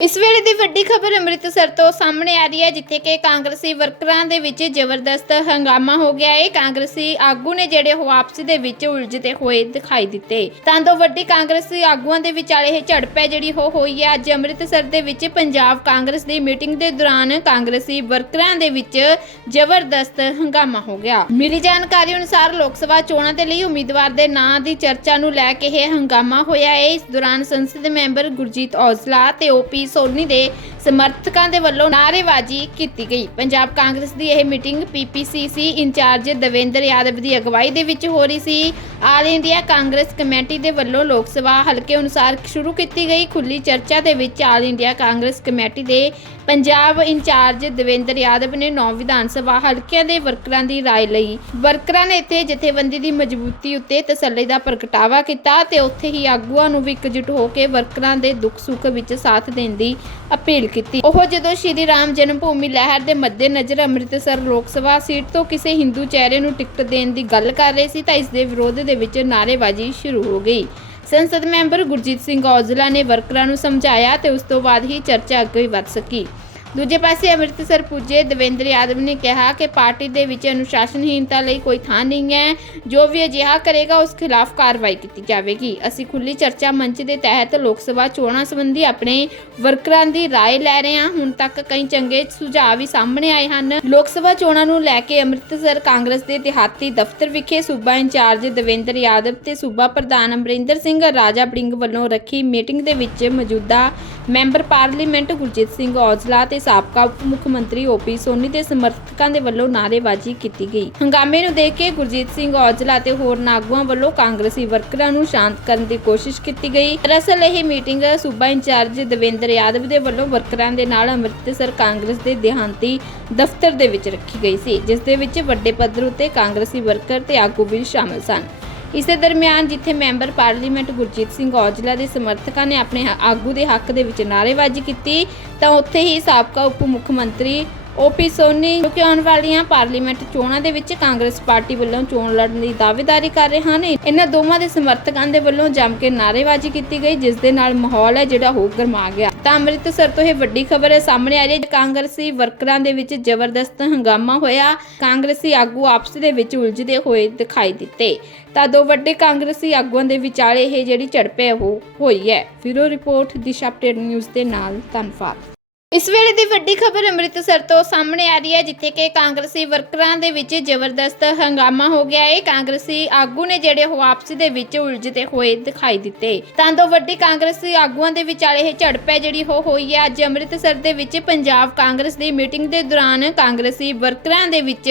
ਇਸ ਵੇਲੇ ਦੀ ਵੱਡੀ ਖਬਰ ਅੰਮ੍ਰਿਤਸਰ ਤੋਂ ਸਾਹਮਣੇ ਆ ਰਹੀ ਹੈ, ਜਿੱਥੇ ਕਿ ਕਾਂਗਰਸੀ ਵਰਕਰਾਂ ਦੇ ਵਿੱਚ ਜ਼ਬਰਦਸਤ ਹੰਗਾਮਾ ਹੋ ਗਿਆ ਹੈ। ਕਾਂਗਰਸੀ ਆਗੂ ਨੇ ਜਿਹੜੇ ਉਹ ਆਪਸੀ ਦੇ ਵਿੱਚ ਉਲਝਦੇ ਹੋਏ ਦਿਖਾਈ ਦਿੱਤੇ। ਤਾਂ ਦੋ ਵੱਡੀ ਕਾਂਗਰਸੀ ਆਗੂਆਂ ਦੇ ਵਿਚਾਲੇ ਇਹ ਝੜਪ ਹੈ, ਜਿਹੜੀ ਉਹ ਹੋਈ ਹੈ। ਅੱਜ ਅੰਮ੍ਰਿਤਸਰ ਦੇ ਵਿੱਚ ਪੰਜਾਬ ਕਾਂਗਰਸ ਦੀ ਮੀਟਿੰਗ ਦੇ ਦੌਰਾਨ ਕਾਂਗਰਸੀ ਵਰਕਰਾਂ ਦੇ ਵਿੱਚ ਜ਼ਬਰਦਸਤ ਹੰਗਾਮਾ ਹੋ ਗਿਆ। ਮਿਲੀ ਜਾਣਕਾਰੀ ਅਨੁਸਾਰ ਲੋਕ ਸਭਾ ਚੋਣਾਂ ਦੇ ਲਈ ਉਮੀਦਵਾਰ ਦੇ ਨਾਂ ਦੀ ਚਰਚਾ ਨੂੰ ਲੈ ਕੇ ਇਹ ਹੰਗਾਮਾ ਹੋਇਆ ਹੈ। ਇਸ ਦੌਰਾਨ ਸੰਸਦ ਮੈਂਬਰ ਗੁਰਜੀਤ ਔਜਲਾ ਤੇ ਓਪੀ ਸੋਨੀ ਦੇ ਸਮਰਥਕਾਂ ਦੇ ਵੱਲੋਂ ਨਾਅਰੇਬਾਜ਼ੀ ਕੀਤੀ ਗਈ ਪੰਜਾਬ ਕਾਂਗਰਸ ਦੀ ਇਹ meeting PPCC incharge Davinder Yadav ਦੀ ਅਗਵਾਈ ਦੇ ਵਿੱਚ ਹੋ ਰਹੀ ਸੀ ਆਲ ਇੰਡੀਆ ਕਾਂਗਰਸ ਕਮੇਟੀ ਦੇ ਵੱਲੋਂ ਲੋਕ ਸਭਾ ਹਲਕੇ ਅਨੁਸਾਰ ਸ਼ੁਰੂ ਕੀਤੀ ਗਈ ਖੁੱਲੀ ਚਰਚਾ ਦੇ ਵਿੱਚ ਆਲ ਇੰਡੀਆ ਕਾਂਗਰਸ ਕਮੇਟੀ ਦੇ ਪੰਜਾਬ ਇੰਚਾਰਜ ਦਵਿੰਦਰ ਯਾਦਵ ਨੇ ਨੌ ਵਿਧਾਨ ਸਭਾ ਹਲਕਿਆਂ ਦੇ ਵਰਕਰਾਂ ਦੀ رائے ਲਈ ਵਰਕਰਾਂ ਨੇ ਇੱਥੇ ਜਥੇਬੰਦੀ ਦੀ ਮਜ਼ਬੂਤੀ ਉੱਤੇ ਤਸੱਲੀ ਦਾ ਪ੍ਰਗਟਾਵਾ ਕੀਤਾ ਤੇ ਉੱਥੇ ਹੀ ਆਗੂਆਂ ਨੂੰ ਵੀ ਇਕਜੁੱਟ ਹੋ ਕੇ ਵਰਕਰਾਂ ਦੇ ਦੁੱਖ ਸੁੱਖ ਵਿੱਚ ਸਾਥ ਦੇਣ ਦੀ ਅਪੀਲ ਕੀਤੀ। ਉਹ ਜਦੋਂ ਸ਼੍ਰੀ ਰਾਮ ਜਨਮ ਭੂਮੀ ਲਹਿਰ ਦੇ ਮੱਦੇਨਜ਼ਰ ਅੰਮ੍ਰਿਤਸਰ ਲੋਕ ਸਭਾ ਸੀਟ ਤੋਂ ਕਿਸੇ ਹਿੰਦੂ ਚਿਹਰੇ ਨੂੰ ਟਿਕਟ ਦੇਣ ਦੀ ਗੱਲ ਕਰ ਰਹੇ ਸੀ ਤਾਂ ਇਸ ਦੇ ਵਿਰੋਧ ਦੇ ਵਿੱਚ ਨਾਅਰੇਬਾਜ਼ੀ ਸ਼ੁਰੂ ਹੋ ਗਈ। ਸੰਸਦ ਮੈਂਬਰ ਗੁਰਜੀਤ ਸਿੰਘ ਔਜਲਾ ਨੇ ਵਰਕਰਾਂ ਨੂੰ ਸਮਝਾਇਆ ਤੇ ਉਸ ਤੋਂ ਬਾਅਦ ਹੀ ਚਰਚਾ ਅੱਗੇ ਵਧ ਸਕੀ। ਦੂਜੇ ਪਾਸੇ ਅੰਮ੍ਰਿਤਸਰ ਪੁੱਜੇ ਦਵਿੰਦਰ ਯਾਦਵ ਨੇ ਕਿਹਾ ਕਿ ਪਾਰਟੀ ਦੇ ਵਿੱਚ ਅਨੁਸ਼ਾਸਨਹੀਨਤਾ ਲਈ ਕੋਈ ਥਾਂ ਨਹੀਂ ਹੈ ਜੋ ਵੀ ਅਜਿਹਾ ਕਰੇਗਾ ਉਸ ਖਿਲਾਫ ਕਾਰਵਾਈ ਕੀਤੀ ਜਾਵੇਗੀ ਅਸੀਂ ਖੁੱਲੀ ਚਰਚਾ ਮੰਚ ਦੇ ਤਹਿਤ ਲੋਕ ਸਭਾ ਚੋਣਾਂ ਸੰਬੰਧੀ ਆਪਣੇ ਵਰਕਰਾਂ ਦੀ رائے ਲੈ ਰਹੇ ਹਾਂ ਹੁਣ ਤੱਕ ਕਈ ਚੰਗੇ ਸੁਝਾਅ ਵੀ ਸਾਹਮਣੇ ਆਏ ਹਨ ਲੋਕ ਸਭਾ ਚੋਣਾਂ ਨੂੰ ਲੈ ਕੇ ਅੰਮ੍ਰਿਤਸਰ ਕਾਂਗਰਸ ਦੇ ਦਿਹਾਤੀ ਦਫ਼ਤਰ ਵਿਖੇ ਸੂਬਾ ਇੰਚਾਰਜ ਦਵਿੰਦਰ ਯਾਦਵ ਤੇ ਸੂਬਾ ਪ੍ਰਧਾਨ ਅਮਰਿੰਦਰ ਸਿੰਘ ਰਾਜਾ ਬੜਿੰਗ ਵੱਲੋਂ ਰੱਖੀ ਮੀਟਿੰਗ ਦੇ ਵਿੱਚ ਮੌਜੂਦਾ ਮੈਂਬਰ ਪਾਰਲੀਮੈਂਟ ਗੁਰਜੀਤ ਸਿੰਘ ਔਜਲਾ ਤੇ ਸਾਬਕਾ ਉਪ ਮੁੱਖ ਮੰਤਰੀ ਓਪੀ ਸੋਨੀ ਦੇ ਸਮਰਥਕਾਂ ਦੇ ਵੱਲੋਂ ਨਾਅਰੇਬਾਜ਼ੀ ਕੀਤੀ ਗਈ। ਹੰਗਾਮੇ ਨੂੰ ਦੇਖ ਕੇ ਗੁਰਜੀਤ ਸਿੰਘ ਔਜਲਾ ਤੇ ਹੋਰ ਆਗੂਆਂ ਵੱਲੋਂ ਕਾਂਗਰਸੀ ਵਰਕਰਾਂ ਨੂੰ ਸ਼ਾਂਤ ਕਰਨ ਦੀ ਕੋਸ਼ਿਸ਼ ਕੀਤੀ ਗਈ। ਦਰਅਸਲ ਇਹ ਮੀਟਿੰਗ ਸੂਬਾ ਇੰਚਾਰਜ ਦਵਿੰਦਰ ਯਾਦਵ ਦੇ ਵੱਲੋਂ ਵਰਕਰਾਂ ਦੇ ਨਾਲ ਅੰਮ੍ਰਿਤਸਰ ਕਾਂਗਰਸ ਦੇ ਦੇਹਾਂਤੀ ਦਫ਼ਤਰ ਦੇ ਵਿੱਚ ਰੱਖੀ ਗਈ ਸੀ, ਜਿਸ ਦੇ ਵਿੱਚ ਵੱਡੇ ਪੱਧਰ ਉੱਤੇ ਕਾਂਗਰਸੀ ਵਰਕਰ ਤੇ ਆਗੂ ਵੀ ਸ਼ਾਮਲ ਸਨ। ਇਸੇ ਦਰਮਿਆਨ ਜਿੱਥੇ ਮੈਂਬਰ ਪਾਰਲੀਮੈਂਟ ਗੁਰਜੀਤ ਸਿੰਘ ਔਜਲਾ ਦੇ ਸਮਰਥਕਾਂ ਨੇ ਆਪਣੇ ਆਗੂ ਦੇ ਹੱਕ ਦੇ ਵਿੱਚ ਨਾਅਰੇਬਾਜ਼ੀ ਕੀਤੀ, ਤਾਂ ਉੱਥੇ ਹੀ ਸਾਬਕਾ ਉਪ ਮੁੱਖ ਮੰਤਰੀ ਓਪੀ ਸੋਨੀ ਜੋ ਕਿ ਆਉਣ ਵਾਲੀਆਂ ਪਾਰਲੀਮੈਂਟ ਚੋਣਾਂ ਦੇ ਵਿੱਚ ਕਾਂਗਰਸ ਪਾਰਟੀ ਵੱਲੋਂ ਚੋਣ ਲੜਨ ਦੀ ਦਾਅਵੇਦਾਰੀ ਕਰ ਰਹੇ ਹਨ। ਇਹਨਾਂ ਦੋਵਾਂ ਦੇ ਸਮਰਥਕਾਂ ਦੇ ਵੱਲੋਂ ਜੰਮ ਕੇ ਨਾਅਰੇਬਾਜ਼ੀ ਕੀਤੀ ਗਈ, ਜਿਸ ਦੇ ਨਾਲ ਮਾਹੌਲ ਹੈ ਜਿਹੜਾ ਉਹ ਗਰਮਾ ਗਿਆ। ਤਾਂ ਅੰਮ੍ਰਿਤਸਰ ਤੋਂ ਇਹ ਵੱਡੀ ਖਬਰ ਸਾਹਮਣੇ ਆ ਰਹੀ ਹੈ, ਕਾਂਗਰਸੀ ਵਰਕਰਾਂ ਦੇ ਵਿੱਚ ਜ਼ਬਰਦਸਤ ਹੰਗਾਮਾ ਹੋਇਆ। ਕਾਂਗਰਸੀ ਆਗੂ ਆਪਸ ਦੇ ਵਿੱਚ ਉਲਝਦੇ ਹੋਏ ਦਿਖਾਈ ਦਿੱਤੇ। ਤਾਂ ਦੋ ਵੱਡੇ ਕਾਂਗਰਸੀ ਆਗੂਆਂ ਦੇ ਵਿਚਾਲੇ ਇਹ ਜਿਹੜੀ ਝੜਪ ਹੈ, ਉਹ ਹੋਈ ਹੈ। ਫਿਰੋ ਰਿਪੋਰਟ, ਦਿਸ਼ਾ ਅਪਡੇਟ ਨਿਊਜ਼ ਦੇ ਨਾਲ ਧੰਨਵਾਦ। ਇਸ ਵੇਲੇ ਦੀ ਵੱਡੀ ਖਬਰ ਅੰਮ੍ਰਿਤਸਰ ਤੋਂ ਸਾਹਮਣੇ ਆ ਰਹੀ ਹੈ, ਜਿੱਥੇ ਕਿ ਕਾਂਗਰਸੀ ਵਰਕਰਾਂ ਦੇ ਵਿੱਚ ਜ਼ਬਰਦਸਤ ਹੰਗਾਮਾ ਹੋ ਗਿਆ ਹੈ। ਕਾਂਗਰਸੀ ਆਗੂ ਨੇ ਜਿਹੜੇ ਉਹ ਆਪਸੀ ਦੇ ਵਿੱਚ ਉਲਝਦੇ ਹੋਏ ਦਿਖਾਈ ਦਿੱਤੇ। ਤਾਂ ਦੋ ਵੱਡੀ ਕਾਂਗਰਸੀ ਆਗੂਆਂ ਦੇ ਵਿਚਾਲੇ ਇਹ ਝੜਪ ਹੈ, ਜਿਹੜੀ ਉਹ ਹੋਈ ਹੈ। ਅੱਜ ਅੰਮ੍ਰਿਤਸਰ ਦੇ ਵਿੱਚ ਪੰਜਾਬ ਕਾਂਗਰਸ ਦੀ ਮੀਟਿੰਗ ਦੇ ਦੌਰਾਨ ਕਾਂਗਰਸੀ ਵਰਕਰਾਂ ਦੇ ਵਿੱਚ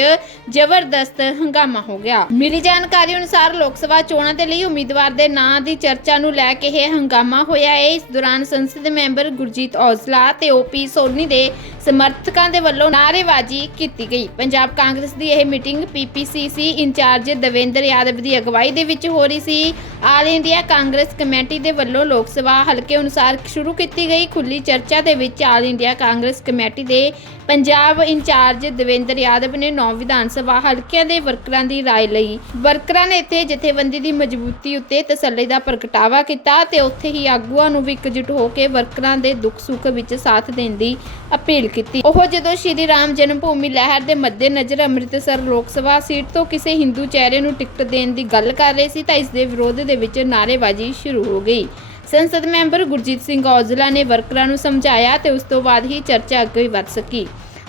ਜ਼ਬਰਦਸਤ ਹੰਗਾਮਾ ਹੋ ਗਿਆ। ਮਿਲੀ ਜਾਣਕਾਰੀ ਅਨੁਸਾਰ ਲੋਕ ਸਭਾ ਚੋਣਾਂ ਦੇ ਲਈ ਉਮੀਦਵਾਰ ਦੇ ਨਾਂ ਦੀ ਚਰਚਾ ਨੂੰ ਲੈ ਕੇ ਇਹ ਹੰਗਾਮਾ ਹੋਇਆ ਹੈ। ਇਸ ਦੌਰਾਨ ਸੰਸਦ ਮੈਂਬਰ ਗੁਰਜੀਤ ਔਜਲਾ ਤੇ ਓਪੀ ਸੋਨੀ ਦੇ ਸਮਰਥਕਾਂ ਦੇ ਵੱਲੋਂ ਨਾਅਰੇਬਾਜ਼ੀ ਕੀਤੀ ਗਈ ਪੰਜਾਬ ਕਾਂਗਰਸ ਦੀ ਇਹ meeting PPCC incharge Davinder Yadav ਦੀ ਅਗਵਾਈ ਦੇ ਵਿੱਚ ਹੋ ਰਹੀ ਸੀ ਆਲ ਇੰਡੀਆ ਕਾਂਗਰਸ ਕਮੇਟੀ ਦੇ ਵੱਲੋਂ ਲੋਕ ਸਭਾ ਹਲਕੇ ਅਨੁਸਾਰ ਸ਼ੁਰੂ ਕੀਤੀ ਗਈ ਖੁੱਲੀ ਚਰਚਾ ਦੇ ਵਿੱਚ ਆਲ ਇੰਡੀਆ ਕਾਂਗਰਸ ਕਮੇਟੀ ਦੇ ਪੰਜਾਬ ਇੰਚਾਰਜ ਦਵਿੰਦਰ ਯਾਦਵ ਨੇ ਨੌ ਵਿਧਾਨ ਸਭਾ ਹਲਕਿਆਂ ਦੇ ਵਰਕਰਾਂ ਦੀ رائے ਲਈ ਵਰਕਰਾਂ ਨੇ ਇੱਥੇ ਜਥੇਬੰਦੀ ਦੀ ਮਜ਼ਬੂਤੀ ਉੱਤੇ ਤਸੱਲੀ ਦਾ ਪ੍ਰਗਟਾਵਾ ਕੀਤਾ ਤੇ ਉੱਥੇ ਹੀ ਆਗੂਆਂ ਨੂੰ ਵੀ ਇਕਜੁੱਟ ਹੋ ਕੇ ਵਰਕਰਾਂ ਦੇ ਦੁੱਖ ਸੁੱਖ ਵਿੱਚ ਸਾਥ ਦੇਣ ਦੀ ਅਪੀਲ ਕੀਤੀ। ਉਹ ਜਦੋਂ ਸ਼੍ਰੀ ਰਾਮ ਜਨਮ ਭੂਮੀ ਲਹਿਰ ਦੇ ਮੱਦੇਨਜ਼ਰ ਅੰਮ੍ਰਿਤਸਰ ਲੋਕ ਸਭਾ ਸੀਟ ਤੋਂ ਕਿਸੇ ਹਿੰਦੂ ਚਿਹਰੇ ਨੂੰ ਟਿਕਟ ਦੇਣ ਦੀ ਗੱਲ ਕਰ ਰਹੇ ਸੀ ਤਾਂ ਇਸ ਦੇ ਵਿਰੋਧ ਦੇ ਵਿੱਚ ਨਾਅਰੇਬਾਜ਼ੀ ਸ਼ੁਰੂ ਹੋ ਗਈ। ਸੰਸਦ ਮੈਂਬਰ ਗੁਰਜੀਤ ਸਿੰਘ ਔਜਲਾ ਨੇ ਵਰਕਰਾਂ ਨੂੰ ਸਮਝਾਇਆ ਤੇ ਉਸ ਤੋਂ ਬਾਅਦ ਹੀ ਚਰਚਾ ਅੱਗੇ ਵਧ ਸਕੀ।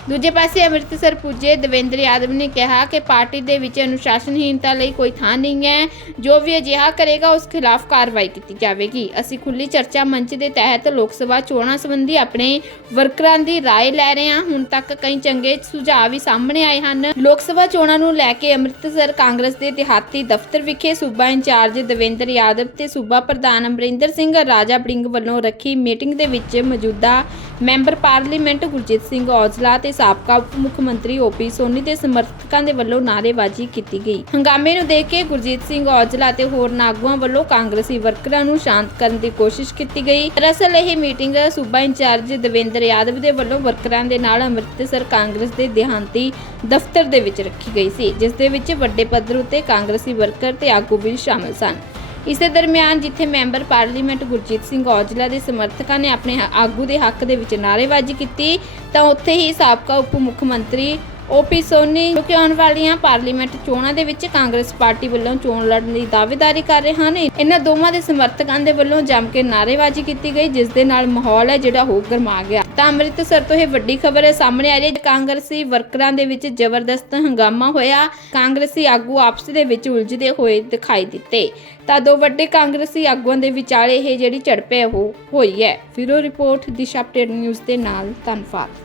ਦੂਜੇ ਪਾਸੇ ਅੰਮ੍ਰਿਤਸਰ ਪੁੱਜੇ ਦਵਿੰਦਰ ਯਾਦਵ ਨੇ ਕਿਹਾ ਕਿ ਪਾਰਟੀ ਦੇ ਵਿੱਚ ਅਨੁਸ਼ਾਸਨਹੀਨਤਾ ਲਈ ਕੋਈ ਥਾਂ ਨਹੀਂ ਹੈ ਜੋ ਵੀ ਅਜਿਹਾ ਕਰੇਗਾ ਉਸ ਖਿਲਾਫ ਕਾਰਵਾਈ ਕੀਤੀ ਜਾਵੇਗੀ ਅਸੀਂ ਖੁੱਲੀ ਚਰਚਾ ਮੰਚ ਦੇ ਤਹਿਤ ਲੋਕ ਸਭਾ ਚੋਣਾਂ ਸੰਬੰਧੀ ਆਪਣੇ ਵਰਕਰਾਂ ਦੀ رائے ਲੈ ਰਹੇ ਹਾਂ ਹੁਣ ਤੱਕ ਕਈ ਚੰਗੇ ਸੁਝਾਅ ਵੀ ਸਾਹਮਣੇ ਆਏ ਹਨ ਲੋਕ ਸਭਾ ਚੋਣਾਂ ਨੂੰ ਲੈ ਕੇ ਅੰਮ੍ਰਿਤਸਰ ਕਾਂਗਰਸ ਦੇ ਦਿਹਾਤੀ ਦਫ਼ਤਰ ਵਿਖੇ ਸੂਬਾ ਇੰਚਾਰਜ ਦਵਿੰਦਰ ਯਾਦਵ ਤੇ ਸੂਬਾ ਪ੍ਰਧਾਨ ਅਮਰਿੰਦਰ ਸਿੰਘ ਰਾਜਾ ਬੜਿੰਗ ਵੱਲੋਂ ਰੱਖੀ ਮੀਟਿੰਗ ਦੇ ਵਿੱਚ ਮੌਜੂਦਾ ਮੈਂਬਰ ਪਾਰਲੀਮੈਂਟ ਗੁਰਜੀਤ ਸਿੰਘ ਔਜਲਾ ਤੇ ਸਾਬਕਾ ਉਪ ਮੁੱਖ ਮੰਤਰੀ ਓਪੀ ਸੋਨੀ ਦੇ ਸਮਰਥਕਾਂ ਦੇ ਵੱਲੋਂ ਨਾਅਰੇਬਾਜ਼ੀ ਕੀਤੀ ਗਈ। ਹੰਗਾਮੇ ਨੂੰ ਦੇਖ ਕੇ ਗੁਰਜੀਤ ਸਿੰਘ ਔਜਲਾ ਤੇ ਹੋਰ ਆਗੂਆਂ ਵੱਲੋਂ ਕਾਂਗਰਸੀ ਵਰਕਰਾਂ ਨੂੰ ਸ਼ਾਂਤ ਕਰਨ ਦੀ ਕੋਸ਼ਿਸ਼ ਕੀਤੀ ਗਈ। ਦਰਅਸਲ ਇਹ ਮੀਟਿੰਗ ਸੂਬਾ ਇੰਚਾਰਜ ਦਵਿੰਦਰ ਯਾਦਵ ਦੇ ਵੱਲੋਂ ਵਰਕਰਾਂ ਦੇ ਨਾਲ ਅੰਮ੍ਰਿਤਸਰ ਕਾਂਗਰਸ ਦੇ ਦੇਹਾਂਤੀ ਦਫ਼ਤਰ ਦੇ ਵਿੱਚ ਰੱਖੀ ਗਈ ਸੀ, ਜਿਸ ਦੇ ਵਿੱਚ ਵੱਡੇ ਪੱਧਰ ਉੱਤੇ ਕਾਂਗਰਸੀ ਵਰਕਰ ਤੇ ਆਗੂ ਵੀ ਸ਼ਾਮਲ ਸਨ। ਇਸੇ ਦਰਮਿਆਨ ਜਿੱਥੇ ਮੈਂਬਰ ਪਾਰਲੀਮੈਂਟ ਗੁਰਜੀਤ ਸਿੰਘ ਔਜਲਾ ਦੇ ਸਮਰਥਕਾਂ ਨੇ ਆਪਣੇ ਆਗੂ ਦੇ ਹੱਕ ਦੇ ਵਿੱਚ ਨਾਅਰੇਬਾਜ਼ੀ ਕੀਤੀ, ਤਾਂ ਉੱਥੇ ਹੀ ਸਾਬਕਾ ਉਪ ਮੁੱਖ ਮੰਤਰੀ ਓਪੀ ਸੋਨੀ ਜੋ ਕਿ ਆਉਣ ਵਾਲੀਆਂ ਪਾਰਲੀਮੈਂਟ ਚੋਣਾਂ ਦੇ ਵਿੱਚ ਕਾਂਗਰਸ ਪਾਰਟੀ ਵੱਲੋਂ ਚੋਣ ਲੜਨ ਦੀ ਦਾਅਵੇਦਾਰੀ ਕਰ ਰਹੇ ਹਨ। ਇਹਨਾਂ ਦੋਵਾਂ ਦੇ ਸਮਰਥਕਾਂ ਦੇ ਵੱਲੋਂ ਜੰਮ ਕੇ ਨਾਅਰੇਬਾਜ਼ੀ ਕੀਤੀ ਗਈ, ਜਿਸ ਦੇ ਨਾਲ ਮਾਹੌਲ ਹੈ ਜਿਹੜਾ ਉਹ ਗਰਮਾ ਗਿਆ। ਤਾਂ ਅੰਮ੍ਰਿਤਸਰ ਤੋਂ ਇਹ ਵੱਡੀ ਖਬਰ ਹੈ ਸਾਹਮਣੇ ਆ ਰਹੀ ਹੈ ਕਾਂਗਰਸੀ ਵਰਕਰਾਂ ਦੇ ਵਿੱਚ ਜ਼ਬਰਦਸਤ ਹੰਗਾਮਾ ਹੋਇਆ। ਕਾਂਗਰਸੀ ਆਗੂ ਆਪਸ ਦੇ ਵਿੱਚ ਉਲਝਦੇ ਹੋਏ ਦਿਖਾਈ ਦਿੱਤੇ। ਤਾਂ ਦੋ ਵੱਡੇ ਕਾਂਗਰਸੀ ਆਗੂਆਂ ਦੇ ਵਿਚਾਲੇ ਇਹ ਜਿਹੜੀ ਝੜਪ ਹੈ, ਉਹ ਹੋਈ ਹੈ। ਫਿਰੋ ਰਿਪੋਰਟ, ਦਿਸ਼ਾ ਅਪਡੇਟ ਨਿਊਜ਼ ਦੇ ਨਾਲ, ਧੰਨਵਾਦ।